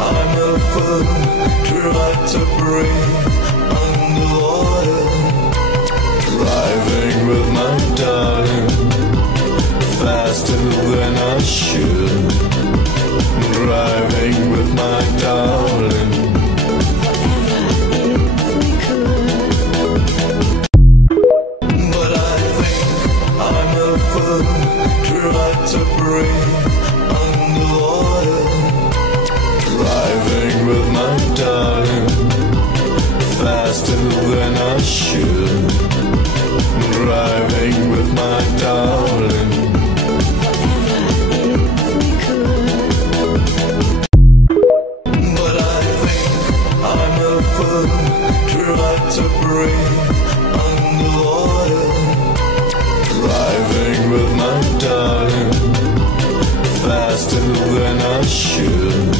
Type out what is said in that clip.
I'm a fool, try to breathe underwater. Driving with my darling, faster than I should. Driving with my darling. But I think I'm a fool, try to breathe underwater. Driving with my darling, faster than I should. Driving with my darling. But I think I'm a fool, try to breathe underwater. Driving with my darling, faster than I should.